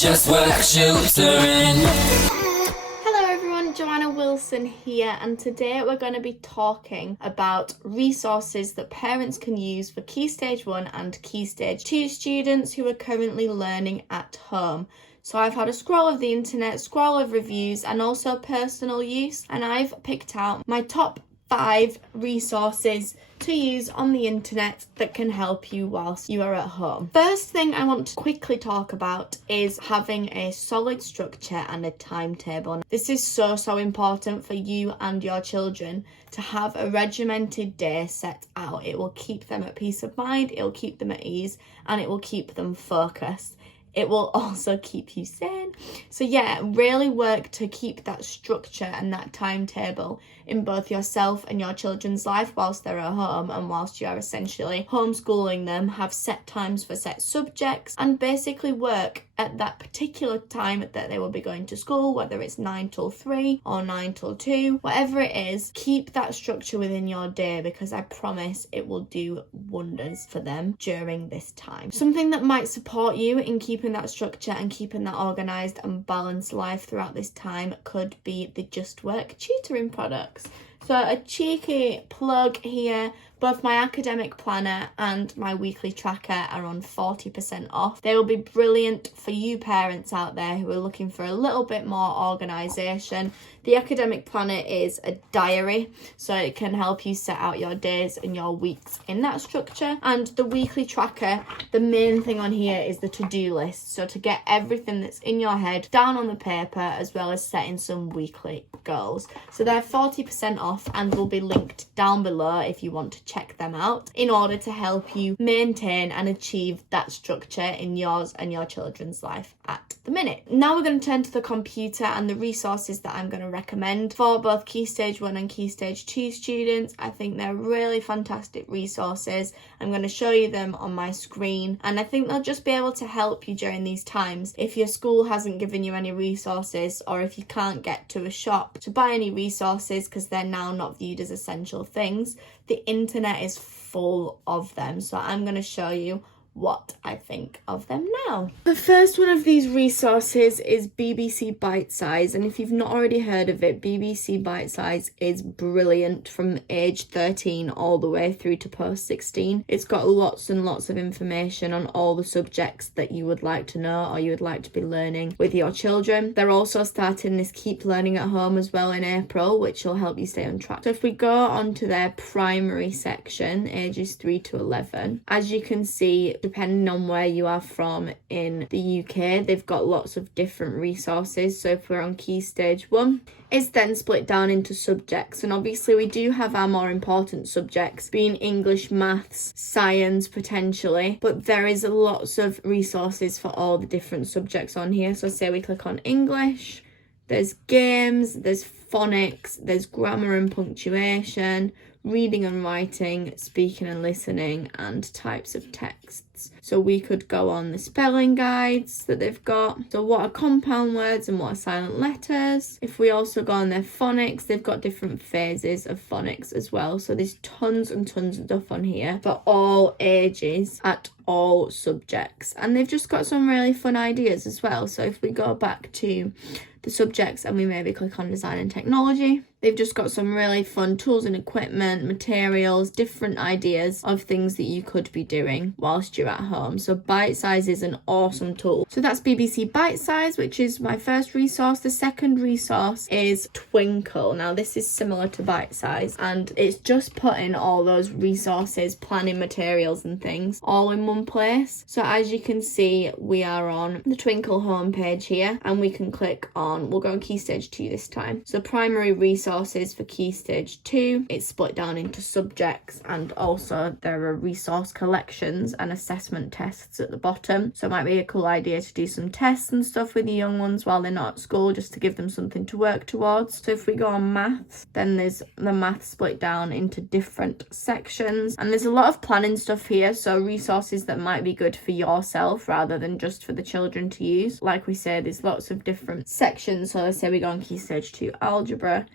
just work tutoring. Hello everyone, Joanna Wilson here, and today we're going to be talking about resources that parents can use for Key Stage 1 and Key Stage 2 students who are currently learning at home. So I've had a scroll of the internet, scroll of reviews, and also personal use, and I've picked out my top 5 resources to use on the internet that can help you whilst you are at home. First thing I want to quickly talk about is having a solid structure and a timetable. This is so important for you and your children to have a regimented day set out. It will keep them at peace of mind, it will keep them at ease, and it will keep them focused. It will also keep you sane. So yeah, really work to keep that structure and that timetable in both yourself and your children's life whilst they're at home and whilst you are essentially homeschooling them. Have set times for set subjects and basically work at that particular time that they will be going to school, whether it's 9 till 3 or 9 till 2, whatever it is. Keep that structure within your day, because I promise it will do wonders for them during this time. Something that might support you in keeping that structure and keeping that organised and balanced life throughout this time could be the Just Work tutoring products. So a cheeky plug here, both my academic planner and my weekly tracker are on 40% off. They will be brilliant for you parents out there who are looking for a little bit more organisation. The academic planner is a diary, so it can help you set out your days and your weeks in that structure. And the weekly tracker, the main thing on here is the to-do list. So to get everything that's in your head down on the paper, as well as setting some weekly goals. So they're 40% off and will be linked down below if you want to check them out, in order to help you maintain and achieve that structure in yours and your children's life at the minute. Now we're going to turn to the computer and the resources that I'm going to recommend for both Key Stage 1 and Key Stage 2 students. I think they're really fantastic resources. I'm going to show you them on my screen, and I think they'll just be able to help you during these times. If your school hasn't given you any resources, or if you can't get to a shop to buy any resources because they're now not viewed as essential things, the internet is full of them. So I'm going to show you what I think of them now. The first one of these resources is BBC Bitesize, and if you've not already heard of it, BBC Bitesize is brilliant from age 13 all the way through to post 16. It's got lots and lots of information on all the subjects that you would like to know or you would like to be learning with your children. They're also starting this Keep Learning at Home as well in April, which will help you stay on track. So if we go on to their primary section, ages 3 to 11, as you can see, depending on where you are from in the UK, they've got lots of different resources. So if we're on Key Stage 1, it's then split down into subjects, and obviously we do have our more important subjects being English, maths, science potentially, but there is lots of resources for all the different subjects on here. So say we click on English, there's games, there's phonics, there's grammar and punctuation, reading and writing, speaking and listening, and types of texts. So we could go on the spelling guides that they've got. So what are compound words and what are silent letters? If we also go on their phonics, they've got different phases of phonics as well. So there's tons and tons of stuff on here for all ages at all subjects. And they've just got some really fun ideas as well. So if we go back to the subjects and we maybe click on design and technology, they've just got some really fun tools and equipment, materials, different ideas of things that you could be doing whilst you're at home. So Bitesize is an awesome tool. So that's BBC Bitesize, which is my first resource. The second resource is Twinkle. Now this is similar to Bitesize, and it's just putting all those resources, planning materials and things all in one place. So as you can see, we are on the Twinkle homepage here, and we can click on, we'll go on Key Stage 2 this time. So primary resources for Key Stage 2, it's split down into subjects, and also there are resource collections and assessment tests at the bottom. So it might be a cool idea to do some tests and stuff with the young ones while they're not at school, just to give them something to work towards. So if we go on maths, then there's the maths split down into different sections, and there's a lot of planning stuff here, so resources that might be good for yourself rather than just for the children to use. Like we say, there's lots of different sections. So let's say we go on Key Stage 2 algebra,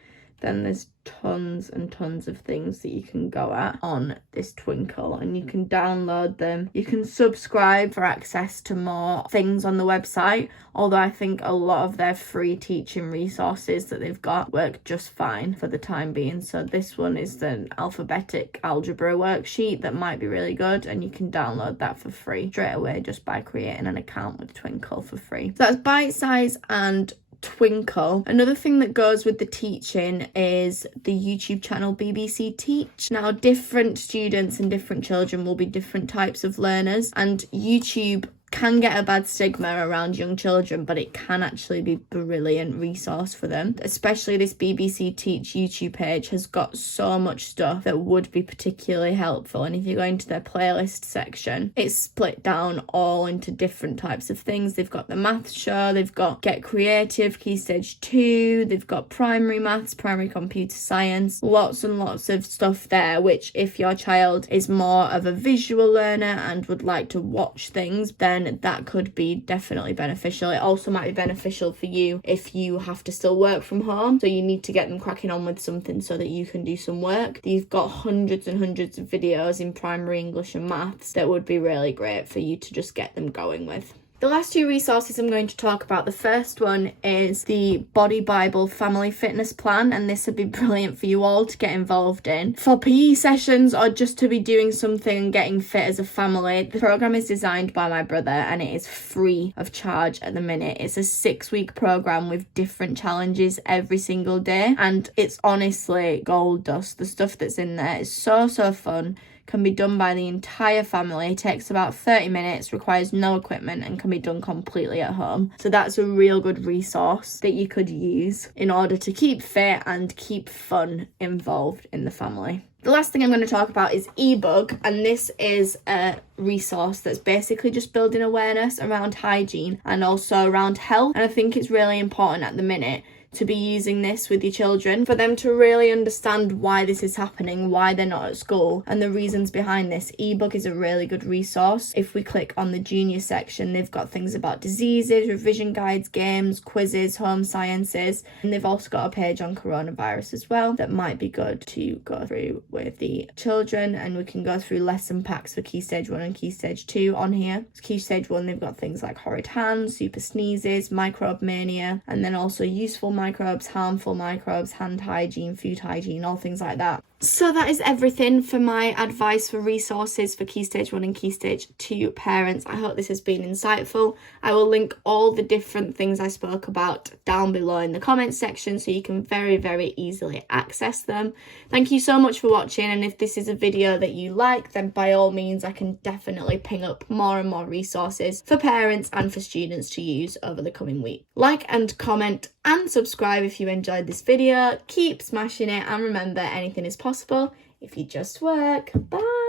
then there's tons and tons of things that you can go at on this Twinkle, and you can download them. You can subscribe for access to more things on the website, although I think a lot of their free teaching resources that they've got work just fine for the time being. So this one is the alphabetic algebra worksheet that might be really good, and you can download that for free straight away just by creating an account with Twinkle for free. So that's Bitesize and Twinkle. Another thing that goes with the teaching is the YouTube channel BBC Teach. Now, different students and different children will be different types of learners, and YouTube can get a bad stigma around young children, but it can actually be a brilliant resource for them. Especially this BBC Teach YouTube page has got so much stuff that would be particularly helpful, and if you go into their playlist section, it's split down all into different types of things. They've got the maths show, they've got Get Creative, Key Stage 2, they've got primary maths, primary computer science, lots and lots of stuff there, which if your child is more of a visual learner and would like to watch things, then that could be definitely beneficial. It also might be beneficial for you if you have to still work from home, so you need to get them cracking on with something so that you can do some work. You've got hundreds and hundreds of videos in primary English and maths that would be really great for you to just get them going with. The last two resources I'm going to talk about, the first one is the Body Bible Family Fitness Plan, and this would be brilliant for you all to get involved in for PE sessions or just to be doing something and getting fit as a family. The program is designed by my brother and it is free of charge at the minute. It's a 6-week program with different challenges every single day, and it's honestly gold dust. The stuff that's in there is so fun. Can be done by the entire family. It takes about 30 minutes, requires no equipment, and can be done completely at home. So that's a real good resource that you could use in order to keep fit and keep fun involved in the family. The last thing I'm going to talk about is Ebook, and this is a resource that's basically just building awareness around hygiene and also around health. And I think it's really important at the minute to be using this with your children, for them to really understand why this is happening, why they're not at school, and the reasons behind this. Ebook is a really good resource. If we click on the junior section, they've got things about diseases, revision guides, games, quizzes, home sciences, and they've also got a page on coronavirus as well that might be good to go through with the children. And we can go through lesson packs for Key Stage 1 and Key Stage 2 on here. Key Stage 1, they've got things like horrid hands, super sneezes, microbe mania, and then also useful microbes, harmful microbes, hand hygiene, food hygiene, all things like that. So that is everything for my advice for resources for Key Stage 1 and Key Stage 2 parents. I hope this has been insightful. I will link all the different things I spoke about down below in the comments section so you can very easily access them. Thank you so much for watching, and if this is a video that you like, then by all means I can definitely ping up more and more resources for parents and for students to use over the coming week. Like and comment and subscribe if you enjoyed this video. Keep smashing it, and remember, anything is possible if you just work. Bye!